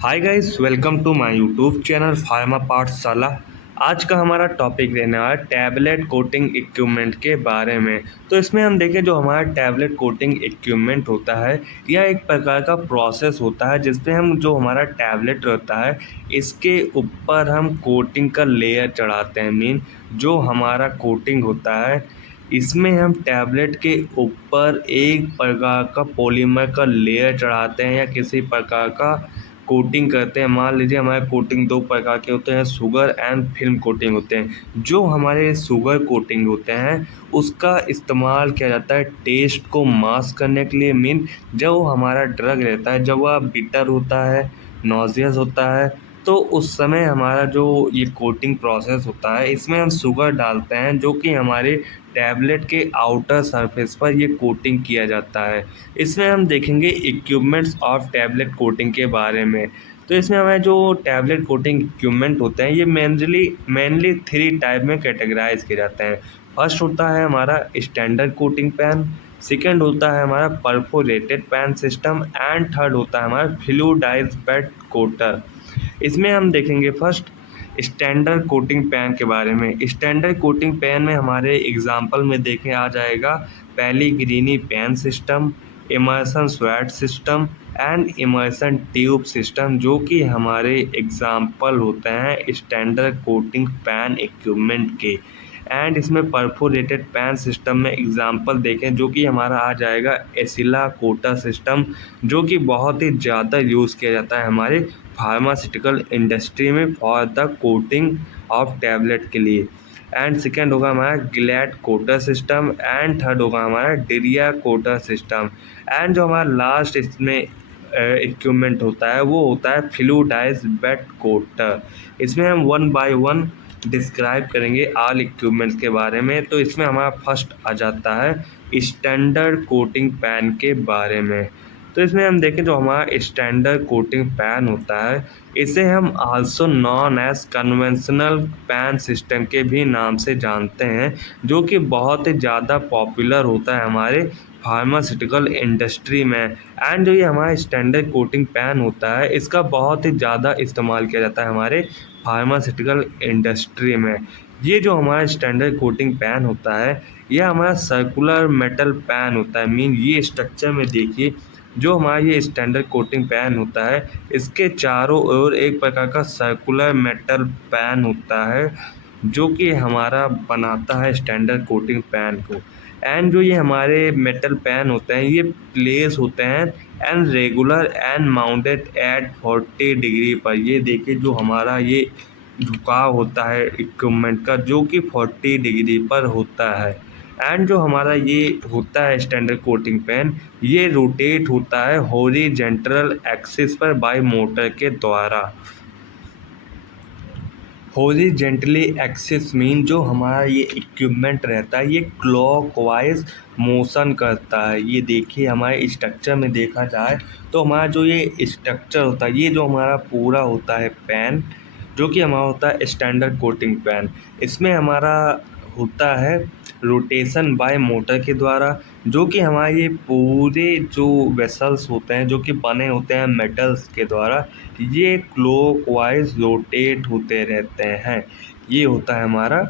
Hi guys, welcome to my YouTube channel pharma Pathshala. आज का हमारा टॉपिक रहने वाला है टैबलेट कोटिंग इक्विपमेंट के बारे में। तो इसमें हम देखें जो हमारा टैबलेट कोटिंग इक्विपमेंट होता है, यह एक प्रकार का प्रोसेस होता है जिसमें हम जो हमारा टैबलेट रहता है इसके ऊपर हम कोटिंग का लेयर चढ़ाते हैं। मीन जो हमारा कोटिंग होता है इसमें हम टैबलेट के ऊपर एक प्रकार का पॉलीमर का लेयर चढ़ाते हैं या किसी प्रकार का कोटिंग करते हैं। मान लीजिए हमारे कोटिंग दो प्रकार के होते हैं, शुगर एंड फिल्म कोटिंग होते हैं। जो हमारे शुगर कोटिंग होते हैं उसका इस्तेमाल किया जाता है टेस्ट को मास्क करने के लिए। मीन जब हमारा ड्रग रहता है, जब वह बिटर होता है, नॉजियस होता है, तो उस समय हमारा जो ये कोटिंग प्रोसेस होता है इसमें हम शुगर डालते हैं जो कि हमारे टैबलेट के आउटर सरफेस पर ये कोटिंग किया जाता है। इसमें हम देखेंगे इक्विपमेंट्स ऑफ टैबलेट कोटिंग के बारे में। तो इसमें हमारे जो टैबलेट कोटिंग इक्विपमेंट होते हैं ये मेनली थ्री टाइप में कैटेगराइज किए जाते हैं। फर्स्ट होता है हमारा स्टैंडर्ड कोटिंग पैन, सेकेंड होता है हमारा perforated pan system and third होता है हमारा फ्लूइडाइज्ड बेड कोटर। इसमें हम देखेंगे फर्स्ट स्टैंडर्ड कोटिंग पैन के बारे में। स्टैंडर्ड कोटिंग पैन में हमारे एग्जाम्पल में देखें आ जाएगा पहली greeny pan system, immersion sword system and immersion tube system, जो कि हमारे एग्जाम्पल होते हैं स्टैंडर्ड कोटिंग पैन इक्विपमेंट के। एंड इसमें परफोरेटेड पैन सिस्टम में एग्जाम्पल देखें जो कि हमारा आ जाएगा एसिला कोटा सिस्टम, जो कि बहुत ही ज़्यादा यूज़ किया जाता है हमारे फार्मास्यूटिकल इंडस्ट्री में for the coating of tablet के लिए। एंड सेकेंड होगा हमारा Glatt coater system and third होगा हमारा डिरिया कोटर सिस्टम। एंड जो हमारा लास्ट इसमें इक्विपमेंट होता है वो होता है फ्लूइडाइज्ड बेड कोटर। इसमें हम वन बाय वन डिस्क्राइब करेंगे ऑल इक्विपमेंट्स के बारे में। तो इसमें हमारा फर्स्ट आ जाता है स्टैंडर्ड कोटिंग पैन के बारे में। तो इसमें हम देखें जो हमारा स्टैंडर्ड कोटिंग पैन होता है इसे हम also non as conventional pan system के भी नाम से जानते हैं, जो कि बहुत ही ज़्यादा पॉपुलर होता है हमारे फार्मास्यूटिकल इंडस्ट्री में। एंड जो ये हमारा स्टैंडर्ड कोटिंग पैन होता है इसका बहुत ही ज़्यादा इस्तेमाल किया जाता है हमारे फार्मास्यूटिकल इंडस्ट्री में। ये जो हमारा स्टैंडर्ड कोटिंग पैन होता है यह हमारा सर्कुलर मेटल पैन होता है। मीन ये स्ट्रक्चर में देखिए जो हमारा ये स्टैंडर्ड कोटिंग पैन होता है इसके चारों ओर एक प्रकार का सर्कुलर मेटल पैन होता है जो कि हमारा बनाता है स्टैंडर्ड कोटिंग पैन को। एंड जो ये हमारे मेटल पैन होते हैं ये प्लेस होते हैं and regular and mounted at 40 degree पर। ये देखिए जो हमारा ये झुकाव होता है इक्विपमेंट का जो कि 40 डिग्री पर होता है। एंड जो हमारा ये होता है स्टैंडर्ड कोटिंग पेन ये रोटेट होता है हॉरिजॉन्टल एक्सिस पर बाय मोटर के द्वारा। हॉरिजॉन्टली एक्सिस मीन जो हमारा ये इक्विपमेंट रहता है ये क्लॉकवाइज मोशन करता है। ये देखिए हमारे स्ट्रक्चर में देखा जाए तो हमारा जो ये स्ट्रक्चर होता है ये जो हमारा पूरा होता है पैन जो कि हमारा होता है स्टैंडर्ड कोटिंग पैन, इसमें हमारा होता है रोटेशन बाय मोटर के द्वारा, जो कि हमारे ये पूरे जो वेसल्स होते हैं जो कि बने होते हैं मेटल्स के द्वारा ये क्लॉकवाइज रोटेट होते रहते हैं। ये होता है हमारा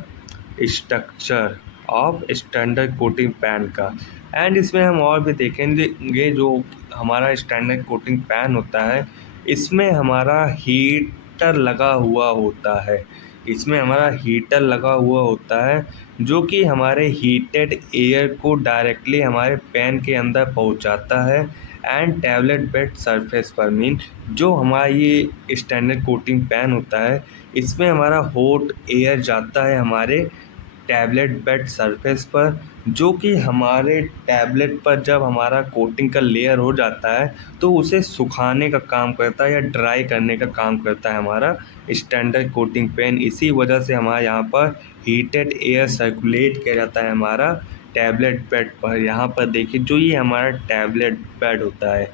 structure of standard coating pan का। एंड इसमें हम और भी देखेंगे जो हमारा स्टैंडर्ड कोटिंग पैन होता है इसमें हमारा हीटर लगा हुआ होता है। इसमें हमारा हीटर लगा हुआ होता है जो कि हमारे हीटेड एयर को डायरेक्टली हमारे पैन के अंदर पहुंचाता है एंड टैबलेट बेड सरफेस पर। मीन जो हमारा ये स्टैंडर्ड कोटिंग पैन होता है इसमें हमारा हॉट एयर जाता है हमारे टैबलेट बेड सरफेस पर, जो कि हमारे टैबलेट पर जब हमारा कोटिंग का लेयर हो जाता है तो उसे सुखाने का काम करता है या ड्राई करने का काम करता है हमारा स्टैंडर्ड कोटिंग पेन। इसी वजह से हमारे यहाँ पर हीटेड एयर सर्कुलेट किया जाता है हमारा टैबलेट बेड पर। यहाँ पर देखिए जो ये हमारा टैबलेट बेड होता है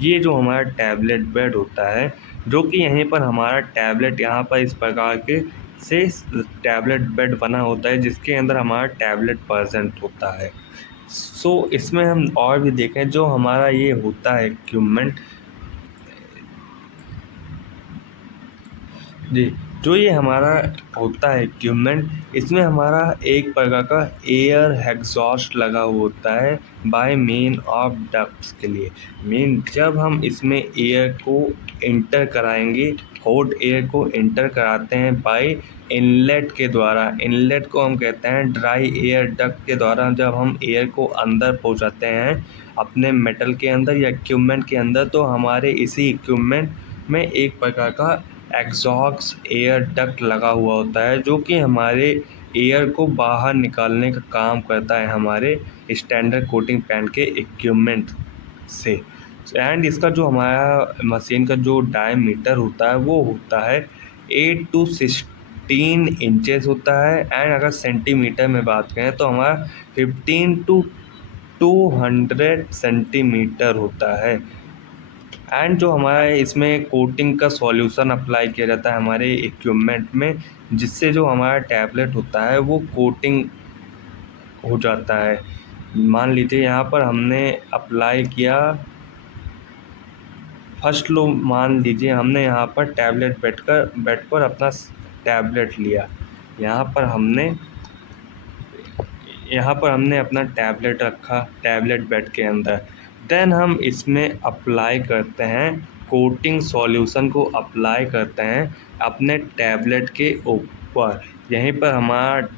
ये जो हमारा टैबलेट बेड होता है जो कि यहीं पर हमारा टैबलेट यहाँ पर इस प्रकार के से टैबलेट बेड बना होता है जिसके अंदर हमारा टैबलेट प्रेजेंट होता है। सो इसमें हम और भी देखें जो हमारा ये होता है इक्विपमेंट जी, जो ये हमारा होता है इक्विपमेंट, इसमें हमारा एक प्रकार का एयर एग्जॉस्ट लगा हुआ होता है बाय मेन ऑफ डक्ट्स के लिए। मीन जब हम इसमें एयर को इंटर कराएंगे, हॉट एयर को इंटर कराते हैं बाय इनलेट के द्वारा। इनलेट को हम कहते हैं ड्राई एयर डक्ट के द्वारा। जब हम एयर को अंदर पहुंचाते हैं अपने मेटल के अंदर या इक्विपमेंट के अंदर, तो हमारे इसी इक्विपमेंट में एक प्रकार का एग्जॉस्ट एयर डक्ट लगा हुआ होता है, जो कि हमारे एयर को बाहर निकालने का काम करता है हमारे स्टैंडर्ड कोटिंग पैन के इक्विपमेंट से। एंड इसका जो हमारा मशीन का जो डायमीटर होता है वो होता है 8 to 16 इंचेस होता है। एंड अगर सेंटीमीटर में बात करें तो हमारा 15 to 200 सेंटीमीटर होता है। एंड जो हमारा इसमें कोटिंग का सॉल्यूशन अप्लाई किया जाता है हमारे इक्विपमेंट में, जिससे जो हमारा टैबलेट होता है वो कोटिंग हो जाता है। मान लीजिए यहाँ पर हमने अप्लाई किया, फर्स्ट लो मान लीजिए हमने यहाँ पर टैबलेट बेड पर अपना टैबलेट लिया। यहाँ पर हमने अपना टैबलेट रखा टैबलेट बेड के अंदर। देन हम इसमें अप्लाई करते हैं कोटिंग सॉल्यूशन को अप्लाई करते हैं अपने टैबलेट के ऊपर। यहीं पर हमारा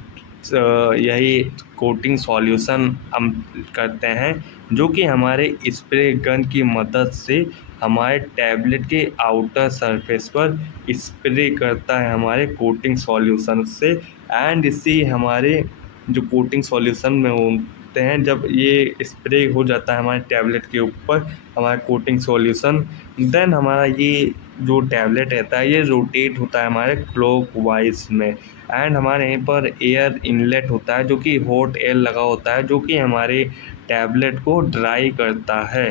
यही कोटिंग सॉल्यूशन हम करते हैं, जो कि हमारे स्प्रे गन की मदद से हमारे टैबलेट के आउटर सरफेस पर स्प्रे करता है हमारे कोटिंग सॉल्यूशन से। एंड इसी हमारे जो कोटिंग सॉल्यूशन में होते हैं, जब ये स्प्रे हो जाता है हमारे टैबलेट के ऊपर हमारा कोटिंग सॉल्यूशन, देन हमारा ये जो टैबलेट रहता है ये रोटेट होता है हमारे क्लॉकवाइज में। एंड हमारे यहीं पर एयर इनलेट होता है, जो कि हॉट एयर लगा होता है, जो कि हमारे टैबलेट को ड्राई करता है।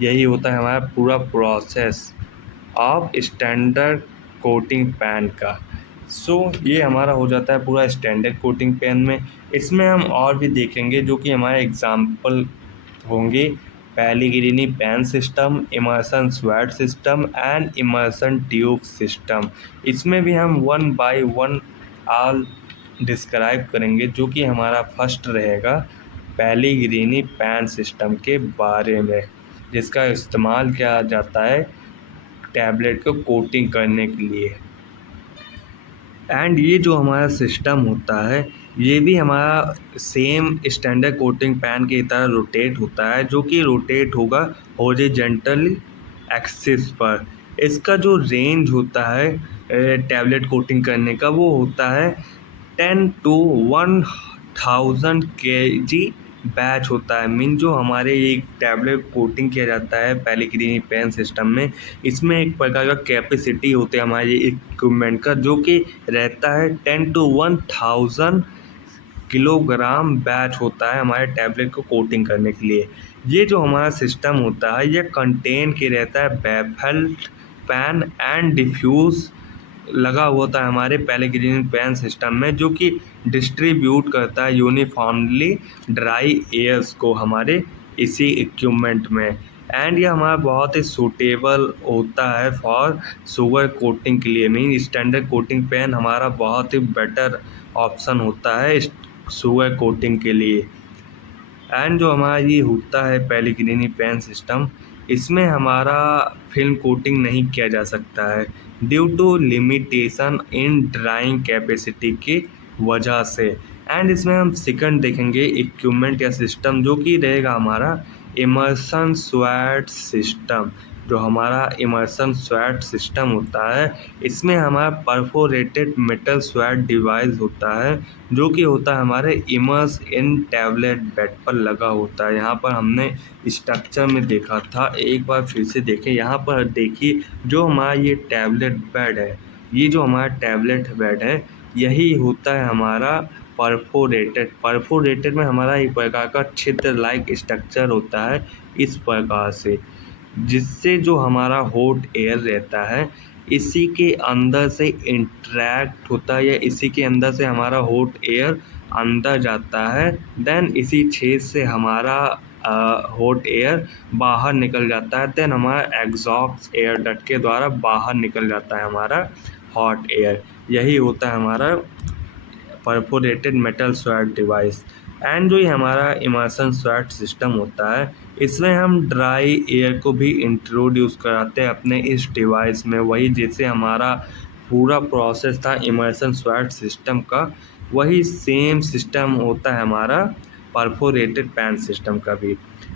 यही होता है हमारा पूरा process of standard coating pan का। ये हमारा हो जाता है पूरा स्टैंडर्ड कोटिंग पेन में। इसमें हम और भी देखेंगे जो कि हमारे एग्जाम्पल होंगे Pellegrini pan system, immersion sword system and immersion tube system. इसमें भी हम one by one all describe करेंगे। जो कि हमारा फर्स्ट रहेगा पेलिग्रिनी पेन सिस्टम के बारे में, जिसका इस्तेमाल किया जाता है टैबलेट को कोटिंग करने के लिए। एंड ये जो हमारा सिस्टम होता है ये भी हमारा सेम स्टैंडर्ड कोटिंग पैन की तरह रोटेट होता है, जो कि रोटेट होगा हॉरिजॉन्टल एक्सिस पर। इसका जो रेंज होता है टैबलेट कोटिंग करने का वो होता है 10 to 1000 kg बैच होता है। मीन जो हमारे एक टैबलेट कोटिंग किया जाता है पेलिग्रिनी पेन सिस्टम में, इसमें एक प्रकार का कैपेसिटी होती है हमारे इक्विपमेंट का, जो कि रहता है 10 to 1000 किलोग्राम बैच होता है हमारे टैबलेट को कोटिंग करने के लिए। ये जो हमारा सिस्टम होता है ये कंटेन के रहता है बेफेल्ट पैन एंड डिफ्यूज़ लगा हुआ था हमारे पेलिग्रिनी पेन सिस्टम में, जो कि डिस्ट्रीब्यूट करता है यूनिफॉर्मली ड्राई एयर्स को हमारे इसी इक्विपमेंट में। एंड ये हमारा बहुत ही सूटेबल होता है फॉर शुगर कोटिंग के लिए। मीन स्टैंडर्ड कोटिंग पेन हमारा बहुत ही बेटर ऑप्शन होता है शुगर कोटिंग के लिए। एंड जो हमारा ये होता है पेलिग्रिनी पेन सिस्टम, इसमें हमारा फिल्म कोटिंग नहीं किया जा सकता है due to limitation in drying capacity की वजह से। एंड इसमें हम सेकंड देखेंगे इक्विपमेंट या सिस्टम, जो कि रहेगा हमारा इमर्सन स्वेट सिस्टम। जो हमारा इमर्सन स्वेट सिस्टम होता है इसमें हमारा परफोरेटेड मेटल स्वेट डिवाइस होता है, जो कि होता है हमारे इमर्स इन टैबलेट बेड पर लगा होता है। यहाँ पर हमने स्ट्रक्चर में देखा था, एक बार फिर से देखें। यहाँ पर देखिए जो हमारा ये टैबलेट बेड है, ये जो हमारा टैबलेट बेड है यही होता है हमारा परफोरेटेड में हमारा एक प्रकार का छिद्र लाइक स्ट्रक्चर होता है इस प्रकार से, जिससे जो हमारा हॉट एयर रहता है इसी के अंदर से इंट्रैक्ट होता है, या इसी के अंदर से हमारा हॉट एयर अंदर जाता है। देन इसी छेद से हमारा हॉट एयर बाहर निकल जाता है, देन हमारा एग्जॉस्ट एयर डक्ट के द्वारा बाहर निकल जाता है हमारा हॉट एयर। यही होता है हमारा perforated metal sweat device. And जो ये हमारा इमर्सन स्वेट सिस्टम होता है, इसमें हम ड्राई एयर को भी इंट्रोड्यूस कराते हैं अपने इस डिवाइस में। वही जैसे हमारा पूरा प्रोसेस था इमर्सन स्वेट सिस्टम का, वही सेम सिस्टम होता है हमारा परफोरेटेड पैन सिस्टम का भी।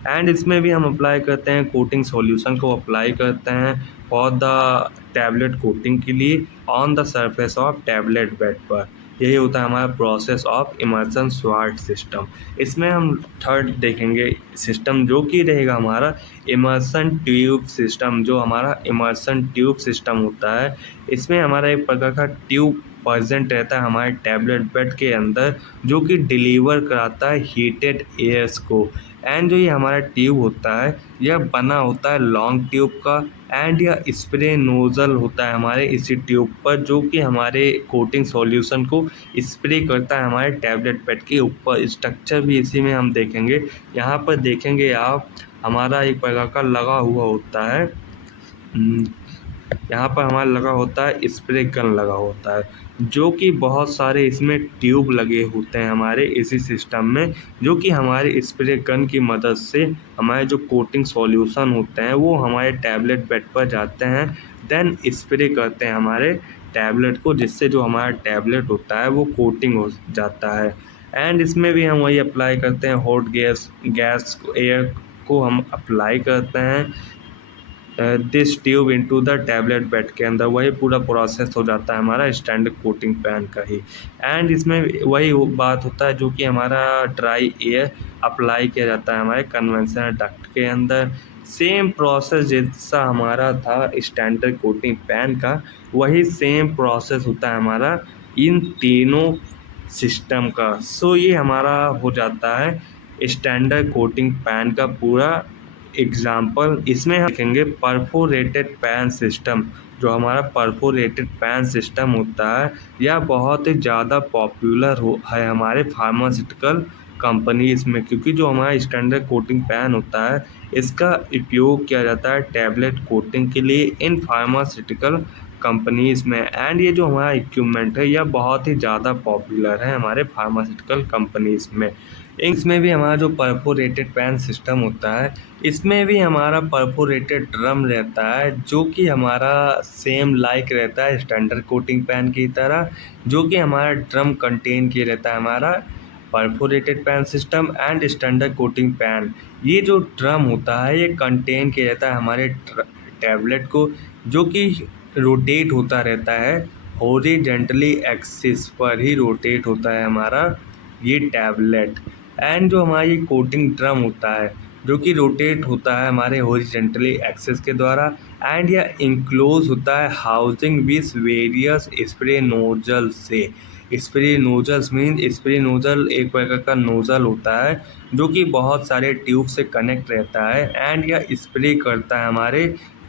एंड इसमें भी हम अप्लाई करते हैं कोटिंग सॉल्यूशन को अप्लाई करते हैं फॉर द टैबलेट कोटिंग के लिए on the surface of tablet bed पर। यही होता है हमारा प्रोसेस ऑफ इमर्सन स्वाट सिस्टम। इसमें हम थर्ड देखेंगे सिस्टम जो कि रहेगा हमारा इमर्सन ट्यूब सिस्टम। जो हमारा इमर्सन ट्यूब सिस्टम होता है, इसमें हमारा एक प्रकार का ट्यूब प्रेजेंट रहता है हमारे टैबलेट बेड के अंदर, जो कि डिलीवर कराता है हीटेड एयर्स को। एंड जो ये हमारा ट्यूब होता है, यह बना होता है लॉन्ग ट्यूब का। एंड यह स्प्रे नोज़ल होता है हमारे इसी ट्यूब पर, जो कि हमारे कोटिंग सॉल्यूशन को स्प्रे करता है हमारे टैबलेट बेड के ऊपर। स्ट्रक्चर भी इसी में हम देखेंगे। यहाँ पर देखेंगे आप, हमारा एक प्रकार का लगा हुआ होता है, यहाँ पर हमारा लगा होता है स्प्रे गन लगा होता है, जो कि बहुत सारे इसमें ट्यूब लगे होते हैं हमारे इसी सिस्टम में, जो कि हमारे स्प्रे गन की मदद से हमारे जो कोटिंग सॉल्यूशन होते हैं वो हमारे टैबलेट बेड पर जाते हैं, देन स्प्रे करते हैं हमारे टैबलेट को, जिससे जो हमारा टैबलेट होता है वो कोटिंग हो जाता है। एंड इसमें भी हम वही अप्लाई करते हैं, हॉट गैस एयर को हम अप्लाई करते हैं this tube into the tablet bed के अंदर। वही पूरा प्रोसेस हो जाता है हमारा स्टैंडर्ड कोटिंग पैन का ही। एंड इसमें वही बात होता है जो कि हमारा ड्राई एयर अप्लाई किया जाता है हमारे कन्वेंशनल डक्ट के अंदर। सेम प्रोसेस जैसा हमारा था स्टैंडर्ड कोटिंग पैन का, वही सेम प्रोसेस होता है हमारा इन तीनों सिस्टम का। सो ये हमारा हो जाता है स्टैंडर्ड कोटिंग पैन का पूरा एग्जाम्पल। इसमें हम देखेंगे परफोरेटेड पैन सिस्टम। जो हमारा परफोरेटेड पैन सिस्टम होता है, यह बहुत ही ज़्यादा पॉपुलर है हमारे फार्मास्यूटिकल कंपनीज में, क्योंकि जो हमारा स्टैंडर्ड कोटिंग पैन होता है, इसका उपयोग किया जाता है टैबलेट कोटिंग के लिए इन फार्मास्यूटिकल कंपनीज में। एंड ये जो हमारा इक्विपमेंट है, यह बहुत ही ज़्यादा पॉपुलर है हमारे फार्मास्यूटिकल कंपनीज में। इसमें भी हमारा जो परफोरेटेड पैन सिस्टम होता है, इसमें भी हमारा परफोरेटेड ड्रम रहता है, जो कि हमारा सेम लाइक रहता है स्टैंडर्ड कोटिंग पैन की तरह, जो कि हमारा ड्रम कंटेन किए रहता है हमारा perforated pan system and standard coating pan. ये जो ड्रम होता है, ये कंटेन किया रहता है हमारे टैबलेट को, जो कि रोटेट होता रहता है हॉरिजॉन्टली एक्सिस पर ही रोटेट होता है हमारा ये टैबलेट। एंड जो हमारा ये कोटिंग ड्रम होता है, जो कि रोटेट होता है हमारे हॉरिजॉन्टली एक्सिस के द्वारा। एंड यह इंक्लोज होता है housing with various spray nozzle से। Spray nozzles mean spray nozzle एक प्रकार का नोजल होता है, जो कि बहुत सारे ट्यूब से कनेक्ट रहता है। एंड यह स्प्रे करता है हमारे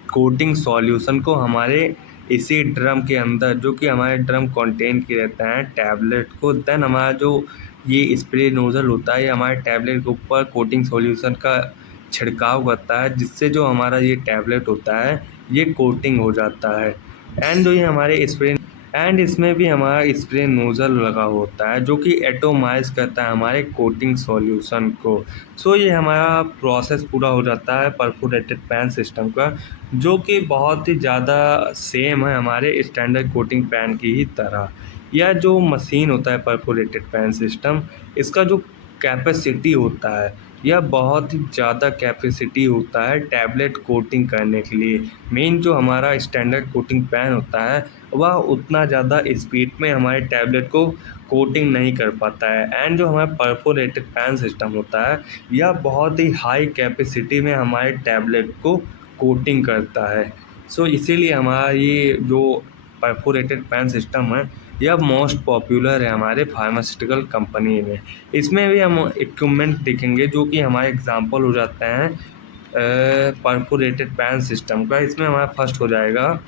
कोटिंग सॉल्यूशन को हमारे इसी ड्रम के अंदर, जो कि हमारे ड्रम कंटेन किए रहता है टैबलेट को। देन हमारा जो ये स्प्रे नोज़ल होता है, ये हमारे टैबलेट के ऊपर कोटिंग सॉल्यूशन का छिड़काव करता है, जिससे जो हमारा ये टैबलेट होता है ये कोटिंग हो जाता है। एंड जो ये हमारे स्प्रे एंड इसमें भी हमारा स्प्रे नोज़ल लगा होता है, जो कि एटोमाइज करता है हमारे कोटिंग सॉल्यूशन को। सो ये हमारा प्रोसेस पूरा हो जाता है परफोरेटेड पैन सिस्टम का, जो कि बहुत ही ज़्यादा सेम है हमारे स्टैंडर्ड कोटिंग पैन की ही तरह। यह जो मशीन होता है परफोरेटेड पैन सिस्टम, इसका जो कैपेसिटी होता है, यह बहुत ही ज़्यादा कैपेसिटी होता है टैबलेट कोटिंग करने के लिए। मेन जो हमारा स्टैंडर्ड कोटिंग पैन होता है, वह उतना ज़्यादा स्पीड में हमारे टैबलेट को कोटिंग नहीं कर पाता है। एंड जो हमारा परफोरेटेड पैन सिस्टम होता है, यह बहुत ही हाई कैपेसिटी में हमारे टैबलेट को कोटिंग करता है। सो इसीलिए हमारा ये जो परफोरेटेड पैन सिस्टम है, यह मोस्ट पॉपुलर है हमारे फार्मास्यूटिकल कंपनी में। इसमें भी हम इक्विपमेंट देखेंगे, जो कि हमारे एग्जांपल हो जाते हैं परफोरेटेड पैन सिस्टम का। इसमें हमारा फर्स्ट हो जाएगा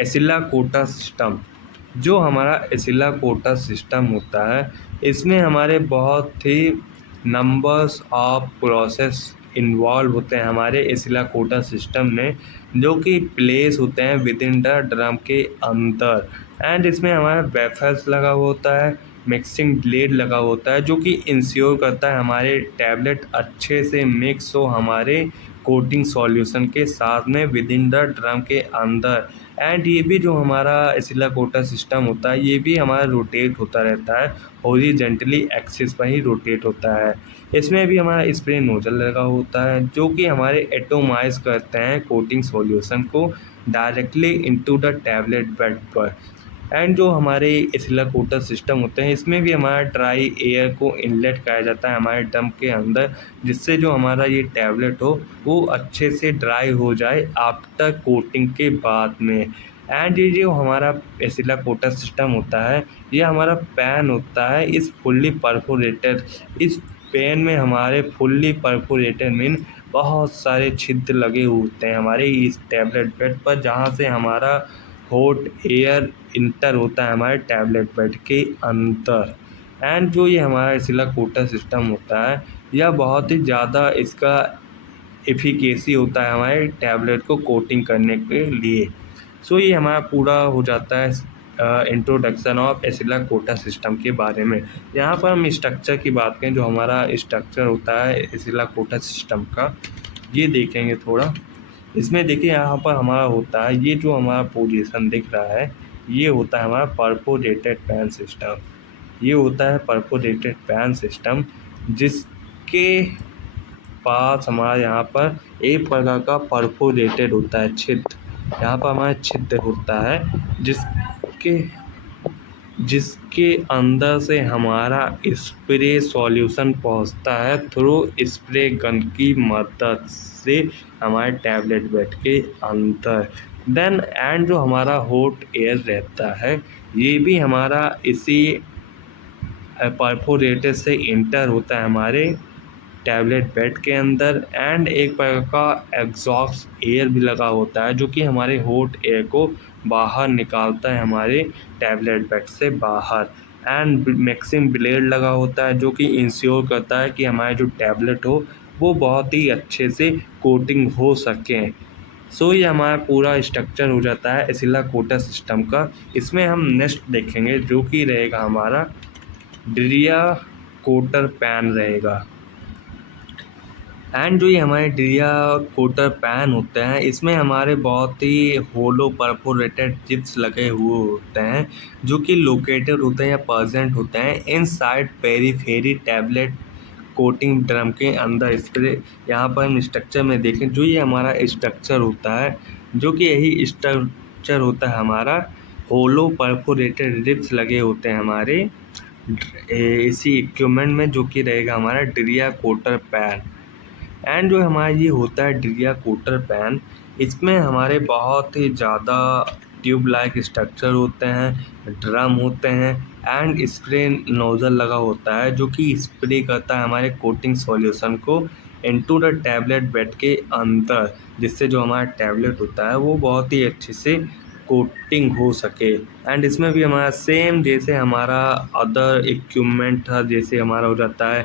एसिलाकोटा सिस्टम। जो हमारा एसिलाकोटा सिस्टम होता है, इसमें हमारे बहुत ही नंबर्स ऑफ प्रोसेस इन्वॉल्व होते हैं हमारे एसिलाकोटा सिस्टम में, जो कि प्लेस होते हैं विद इन द ड्रम के अंदर। एंड इसमें हमारा वेफर्स लगा हुआ होता है, मिक्सिंग ब्लेड लगा होता है, जो कि इंश्योर करता है हमारे टैबलेट अच्छे से मिक्स हो हमारे कोटिंग सॉल्यूशन के साथ में विद इन द ड्रम के अंदर। एंड ये भी जो हमारा एसिलाकोटा सिस्टम होता है, ये भी हमारा रोटेट होता रहता है, हॉरिजॉन्टली एक्सिस पर ही रोटेट होता है। इसमें भी हमारा स्प्रे नोजल लगा होता है, जो कि हमारे एटोमाइज करते हैं कोटिंग सॉल्यूशन को directly into the tablet bed पर। एंड जो हमारे एसिलाकोटा सिस्टम होते हैं, इसमें भी हमारा ड्राई एयर को इनलेट किया जाता है हमारे ड्रम के अंदर, जिससे जो हमारा ये टैबलेट हो वो अच्छे से ड्राई हो जाए आफ्टर कोटिंग के बाद में। एंड ये जो हमारा एसिलाकोटा सिस्टम होता है, ये हमारा पैन होता है, इस फुल्ली परफोरेटेड, इस पेन में हमारे फुल्ली परफोरेटेड मीन बहुत सारे छिद्र लगे होते हैं हमारे इस टैबलेट बेड पर, जहाँ से हमारा हॉट एयर इंटर होता है हमारे टैबलेट बेड के अंदर। एंड जो ये हमारा एसिलाकोटा सिस्टम होता है, यह बहुत ही ज़्यादा इसका एफिकेसी होता है हमारे टैबलेट को कोटिंग करने के लिए। सो ये हमारा पूरा हो जाता है इंट्रोडक्शन ऑफ एसिलाकोटा सिस्टम के बारे में। यहाँ पर हम स्ट्रक्चर की बात करें, जो हमारा स्ट्रक्चर होता है एसिलाकोटा सिस्टम का, ये देखेंगे थोड़ा। इसमें देखिए यहाँ पर हमारा होता है, ये जो हमारा पोजीशन दिख रहा है, ये होता है हमारा परफोरेटेड पैन सिस्टम। ये होता है परफोरेटेड पैन सिस्टम, जिसके पास हमारा यहाँ पर एक प्रकार का परफोरेटेड होता है छिद्र। यहाँ पर हमारा छिद्र होता है, जिसके जिसके अंदर से हमारा स्प्रे सॉल्यूशन पहुँचता है थ्रू स्प्रे गन की मदद से हमारे टैबलेट बेड के अंदर। देन एंड जो हमारा हॉट एयर रहता है, ये भी हमारा इसी परफोरेटेड से इंटर होता है हमारे टैबलेट बेड के अंदर। एंड एक प्रकार का एग्जॉस्ट एयर भी लगा होता है, जो कि हमारे हॉट एयर को बाहर निकालता है हमारे टैबलेट बेड से बाहर। एंड मिक्सिंग ब्लेड लगा होता है, जो कि इंश्योर करता है कि हमारे जो टैबलेट हो वो बहुत ही अच्छे से कोटिंग हो सके। सो ये हमारा पूरा स्ट्रक्चर हो जाता है एसिलाकोटा सिस्टम का। इसमें हम नेक्स्ट देखेंगे, जो कि रहेगा हमारा ड्रिया कोटर पैन रहेगा। एंड जो ये हमारे ड्रिया कोटर पैन होते हैं, इसमें हमारे बहुत ही होलो परफोरेटेड चिप्स लगे हुए होते हैं, जो कि लोकेटेड होते हैं या प्रेजेंट होते हैं inside periphery tablet coating drum के अंदर स्प्रे। यहाँ पर हम स्ट्रक्चर में देखें, जो ये हमारा स्ट्रक्चर होता है, जो कि यही स्ट्रक्चर होता है हमारा, होलो परफोरेटेड रिब्स लगे होते हैं हमारे इसी इक्विपमेंट में, जो कि रहेगा हमारा ड्रिया कोटर पैन। एंड जो हमारा ये होता है ड्रिया कोटर पैन, इसमें हमारे बहुत ही ज़्यादा ट्यूब लाइक स्ट्रक्चर होते हैं, ड्रम होते हैं, एंड स्प्रे नोज़ल लगा होता है, जो कि स्प्रे करता है हमारे कोटिंग सॉल्यूशन को इनटू द टैबलेट बेड के अंदर, जिससे जो हमारा टैबलेट होता है वो बहुत ही अच्छे से कोटिंग हो सके। एंड इसमें भी हमारा सेम जैसे हमारा अदर इक्विपमेंट था, जैसे हमारा हो जाता है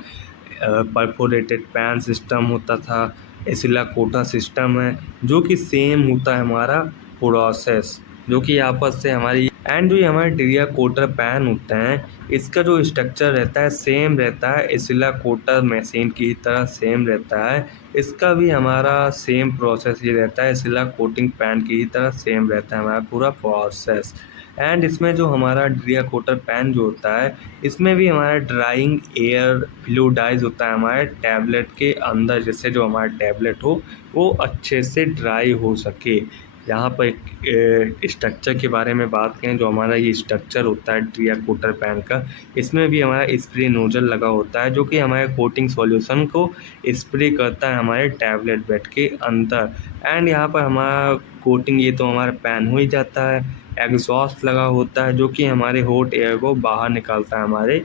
परफोरेटेड पैन सिस्टम होता था, एसिलाकोटा सिस्टम है, जो कि सेम होता है हमारा प्रोसेस, जो कि आपस से हमारी। एंड जो ये हमारे ड्रिया कोटर पैन होते हैं, इसका जो स्ट्रक्चर रहता है सेम रहता है एसिलाकोटा मशीन की तरह सेम रहता है। इसका भी हमारा सेम प्रोसेस ये रहता है, एसिला कोटिंग पैन की ही तरह सेम रहता है हमारा पूरा प्रोसेस। एंड इसमें जो हमारा ड्रिया कोटर पैन जो होता है, इसमें भी हमारा ड्राइंग एयर फ्लूइडाइज होता है हमारे टैबलेट के अंदर, जिससे जो हमारा टैबलेट हो वो अच्छे से ड्राई हो सके। यहाँ पर एक स्ट्रक्चर के बारे में बात करें, जो हमारा ये स्ट्रक्चर होता है ड्रिया कोटर पैन का, इसमें भी हमारा स्प्रे नोजल लगा होता है, जो कि हमारे कोटिंग सॉल्यूशन को स्प्रे करता है हमारे टैबलेट बेड के अंदर। एंड यहाँ पर हमारा कोटिंग ये तो हमारा पैन हो ही जाता है। एग्जॉस्ट लगा होता है, जो कि हमारे हॉट एयर को बाहर निकालता है हमारे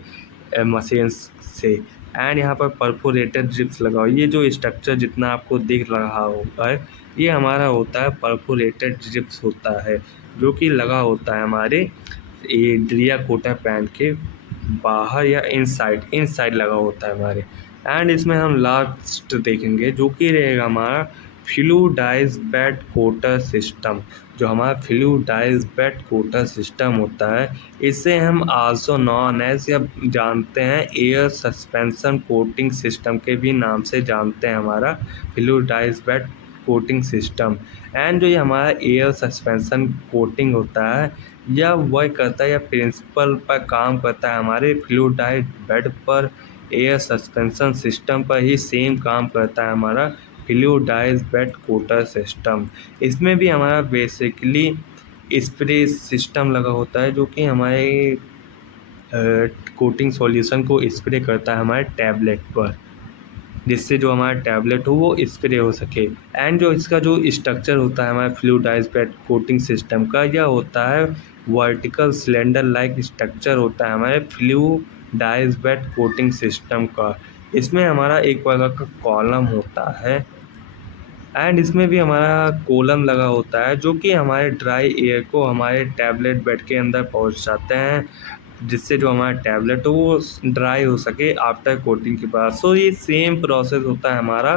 मशीन से। एंड यहाँ पर परफोरेटेड ड्रिप्स लगा हुआ, ये जो स्ट्रक्चर जितना आपको दिख रहा होगा है, ये हमारा होता है परफोरेटेड ड्रिप्स होता है, जो कि लगा होता है हमारे ये ड्रिया कोटा पैन के बाहर या इनसाइड लगा होता है हमारे। एंड इसमें हम लास्ट देखेंगे जो कि रहेगा हमारा फ्लूइडाइज बेड कोटर सिस्टम। जो हमारा फ्लूइडाइज बेड कोटर सिस्टम होता है इसे हम आल्सो नॉन एज या जानते हैं एयर सस्पेंशन कोटिंग सिस्टम के भी नाम से जानते हैं हमारा फ्लूइडाइज बेड कोटिंग सिस्टम। एंड जो ये हमारा एयर सस्पेंशन कोटिंग होता है या वह करता है या प्रिंसिपल पर काम करता है हमारे फ्लूइडाइज बेड पर एयर सस्पेंशन सिस्टम पर ही सेम काम करता है हमारा फ्लूइडाइज बेड कोटर सिस्टम। इसमें भी हमारा बेसिकली स्प्रे सिस्टम लगा होता है जो कि हमारे कोटिंग सॉल्यूशन को स्प्रे करता है हमारे टैबलेट पर, जिससे जो हमारा टैबलेट हो वो स्प्रे हो सके। एंड जो इसका जो स्ट्रक्चर होता है हमारे फ्लूइडाइज बेड कोटिंग सिस्टम का, यह होता है वर्टिकल सिलेंडर लाइक स्ट्रक्चर होता है हमारे फ्लूइडाइज बेड कोटिंग सिस्टम का। इसमें हमारा एक प्रकार का कॉलम होता है एंड इसमें भी हमारा कॉलम लगा होता है जो कि हमारे ड्राई एयर को हमारे टैबलेट बेड के अंदर पहुंचाते हैं, जिससे जो हमारा टैबलेट हो वो ड्राई हो सके आफ्टर कोटिंग के बाद। सो ये सेम प्रोसेस होता है हमारा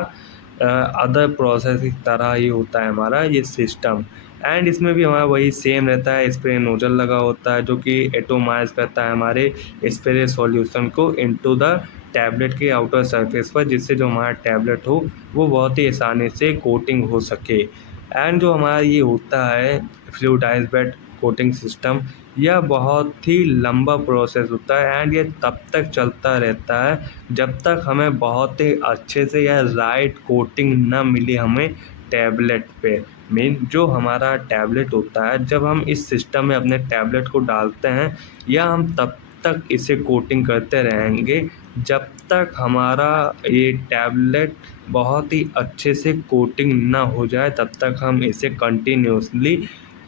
अदर प्रोसेस की तरह ही होता है हमारा ये सिस्टम। एंड इसमें भी हमारा वही सेम रहता है, स्प्रे नोजल लगा होता है जो कि एटोमाइज करता है हमारे स्प्रे सॉल्यूशन को इनटू द टैबलेट के आउटर सरफेस पर, जिससे जो हमारा टैबलेट हो वो बहुत ही आसानी से कोटिंग हो सके। एंड जो हमारा ये होता है फ्लूइडाइज बेड कोटिंग सिस्टम, यह बहुत ही लंबा प्रोसेस होता है एंड ये तब तक चलता रहता है जब तक हमें बहुत ही अच्छे से या राइट कोटिंग ना मिले हमें टैबलेट पे। मीन जो हमारा टैबलेट होता है जब हम इस सिस्टम में अपने टैबलेट को डालते हैं या हम तब तक इसे कोटिंग करते रहेंगे जब तक हमारा ये टैबलेट बहुत ही अच्छे से कोटिंग ना हो जाए, तब तक हम इसे कंटिन्यूसली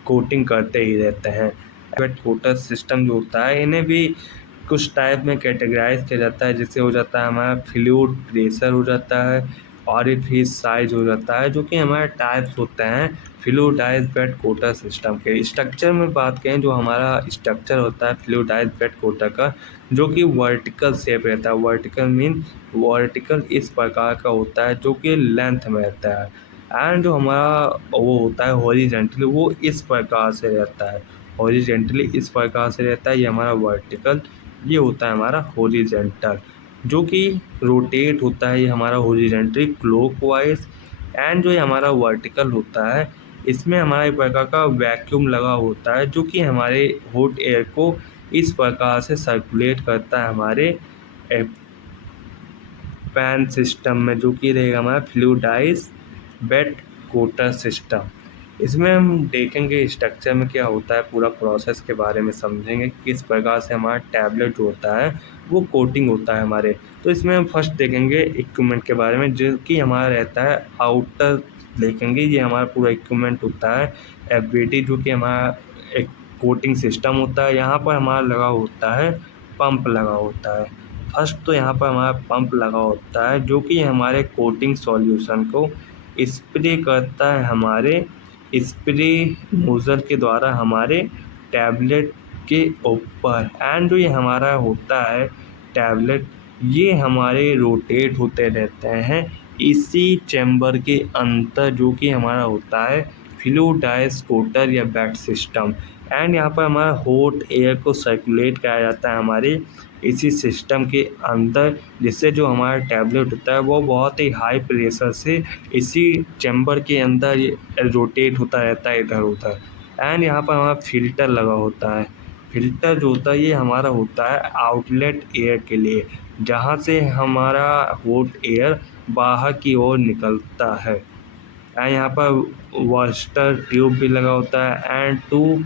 कोटिंग करते ही रहते हैं। बेड कोटर सिस्टम जो होता है इन्हें भी कुछ टाइप में कैटेगराइज किया जाता है, जिससे हो जाता है हमारा फ्लूइड प्रेशर हो जाता है, ऑरिफिस साइज हो जाता है, जो कि हमारे टाइप्स होते हैं फ्लूइडाइज बेड कोटर सिस्टम के। स्ट्रक्चर में बात करें जो हमारा स्ट्रक्चर होता है फ्लूइडाइज बेड कोटर का, जो कि वर्टिकल शेप रहता है। वर्टिकल मीन वर्टिकल इस प्रकार का होता है जो कि लेंथ में रहता है। एंड जो हमारा वो होता है हॉरिजॉन्टली वो इस प्रकार से रहता है, हॉरिजेंटली इस प्रकार से रहता है। ये हमारा वर्टिकल, ये होता है हमारा हॉरिजेंटल जो कि रोटेट होता है ये हमारा हॉरिजेंटली क्लॉकवाइज। एंड जो ये हमारा वर्टिकल होता है इसमें हमारा एक प्रकार का वैक्यूम लगा होता है जो कि हमारे हॉट एयर को इस प्रकार से सर्कुलेट करता है हमारे फैन सिस्टम में, जो कि रहेगा हमारा फ्लूइडाइज बेड कोटर सिस्टम। इसमें हम देखेंगे स्ट्रक्चर में क्या होता है, पूरा प्रोसेस के बारे में समझेंगे किस प्रकार से हमारा टैबलेट जो होता है वो कोटिंग होता है हमारे। तो इसमें हम फर्स्ट देखेंगे इक्विपमेंट के बारे में जो कि हमारा रहता है आउटर। देखेंगे ये हमारा पूरा इक्विपमेंट होता है एफबीटी, जो कि हमारा एक कोटिंग सिस्टम होता है। यहाँ पर हमारा लगा होता है पंप लगा होता है। फर्स्ट तो यहाँ पर हमारा पंप लगा होता है जो कि हमारे कोटिंग सॉल्यूशन को स्प्रे करता है हमारे स्प्रे नोजल के द्वारा हमारे टैबलेट के ऊपर। एंड जो ये हमारा होता है टैबलेट, ये हमारे रोटेट होते रहते हैं इसी चैम्बर के अंदर, जो कि हमारा होता है फ्लूइडाइज कोटर या बेड सिस्टम। एंड यहाँ पर हमारा हॉट एयर को सर्कुलेट कराया जाता है हमारे इसी सिस्टम के अंदर, जिससे जो हमारा टैबलेट होता है वो बहुत ही हाई प्रेशर से इसी चैम्बर के अंदर रोटेट होता रहता है इधर उधर। एंड यहाँ पर हमारा फिल्टर लगा होता है। फिल्टर जो होता है ये हमारा होता है आउटलेट एयर के लिए, जहाँ से हमारा हॉट एयर बाहर की ओर निकलता है। एंड यहाँ पर वास्टर ट्यूब भी लगा होता है एंड टू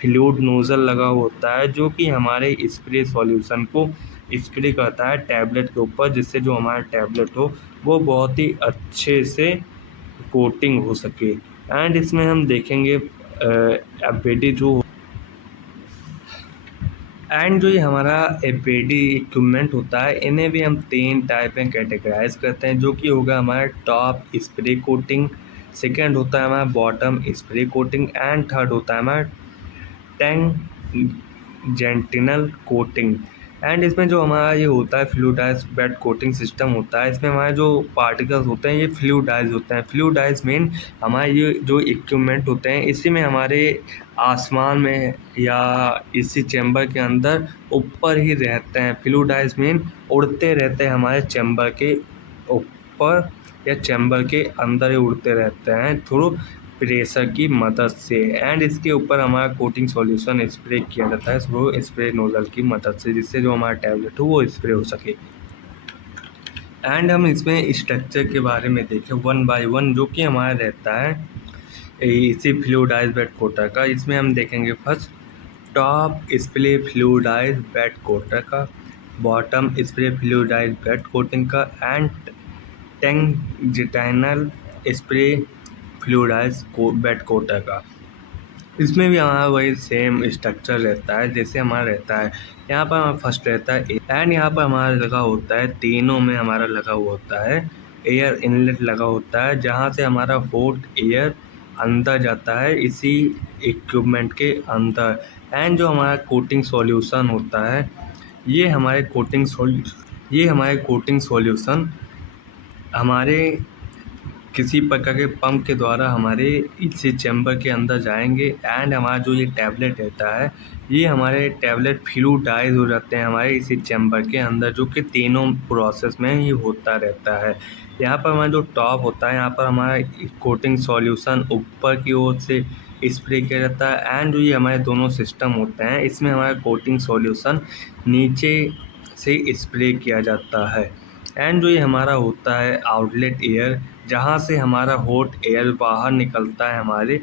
फ्लूइड नोजल लगा होता है जो कि हमारे स्प्रे सॉल्यूशन को स्प्रे करता है टैबलेट के ऊपर, जिससे जो हमारा टैबलेट हो वो बहुत ही अच्छे से कोटिंग हो सके। एंड इसमें हम देखेंगे एफबीडी जो एंड जो ये हमारा एफबीडी इक्विपमेंट होता है इन्हें भी हम 3 टाइप में कैटेगराइज करते हैं, जो कि होगा हमारा टॉप स्प्रे कोटिंग, सेकेंड होता है हमारा bottom spray coating and third होता है हमारा टैंजेंटिनल कोटिंग। एंड इसमें जो हमारा ये होता है फ्लूइडाइज बेड कोटिंग सिस्टम होता है, इसमें हमारे जो पार्टिकल्स होते हैं ये फ्लूइडाइज होते हैं। फ्लूइडाइज मीन हमारे ये जो इक्विपमेंट होते हैं इसी में हमारे आसमान में या इसी चैम्बर के अंदर ऊपर ही रहते हैं। फ्लूइडाइज मीन उड़ते रहते हैं हमारे चैम्बर के ऊपर या चैम्बर के अंदर ही उड़ते रहते हैं थ्रू प्रेशर की मदद से। एंड इसके ऊपर हमारा कोटिंग सॉल्यूशन स्प्रे किया जाता है थ्रू स्प्रे नोजल की मदद से, जिससे जो हमारा टैबलेट हो वो स्प्रे हो सके। एंड हम इसमें स्ट्रक्चर के बारे में देखें वन बाय वन, जो कि हमारा रहता है इसी फ्लूइडाइज बेड कोटर का। इसमें हम देखेंगे फर्स्ट टॉप स्प्रे फ्लूइडाइज बेड कोटर का, बॉटम स्प्रे फ्लूइडाइज बेड कोटिंग का, एंड टैंजेंटाइल स्प्रे फ्लूइडाइज बेड कोटर का। इसमें भी हमारा वही सेम स्ट्रक्चर रहता है जैसे हमारा रहता है। यहाँ पर हमारा फर्स्ट रहता है एंड यहाँ पर हमारा लगा होता है, तीनों में हमारा लगा हुआ होता है एयर इनलेट लगा होता है, जहाँ से हमारा हॉट एयर अंदर जाता है इसी इक्विपमेंट के अंदर। एंड जो हमारा कोटिंग सॉल्यूशन होता है ये हमारे कोटिंग सॉल्यूशन हमारे किसी प्रकार के पंप के द्वारा हमारे इसी चैम्बर के अंदर जाएंगे। एंड हमारा जो ये टैबलेट रहता है ये हमारे टैबलेट फ्लूइडाइज हो जाते हैं हमारे इसी चैम्बर के अंदर, जो कि तीनों प्रोसेस में ही होता रहता है। यहाँ पर हमारा जो टॉप होता है यहाँ पर हमारा कोटिंग सॉल्यूशन ऊपर की ओर से स्प्रे किया जाता है। एंड जो ये हमारे दोनों सिस्टम होते हैं इसमें हमारा कोटिंग सॉल्यूशन नीचे से स्प्रे किया जाता है। एंड जो ये हमारा होता है आउटलेट एयर, जहाँ से हमारा हॉट एयर बाहर निकलता है हमारे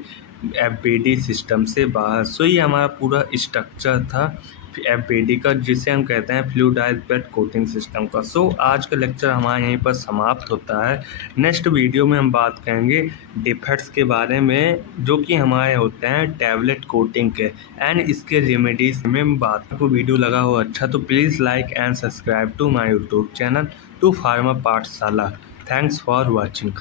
एफबीडी सिस्टम से बाहर। सो ये हमारा पूरा स्ट्रक्चर था एफबीडी का, जिसे हम कहते हैं फ्लूइडाइज बेड कोटिंग सिस्टम का। सो आज का लेक्चर हमारा यहीं पर समाप्त होता है। नेक्स्ट वीडियो में हम बात करेंगे डिफेक्ट्स के बारे में, जो कि हमारे होते हैं टैबलेट कोटिंग के, एंड इसके रेमेडीज में बात। आपको वीडियो लगा हो अच्छा तो please like and subscribe to my YouTube channel to Pharma Pathshala. Thanks for watching.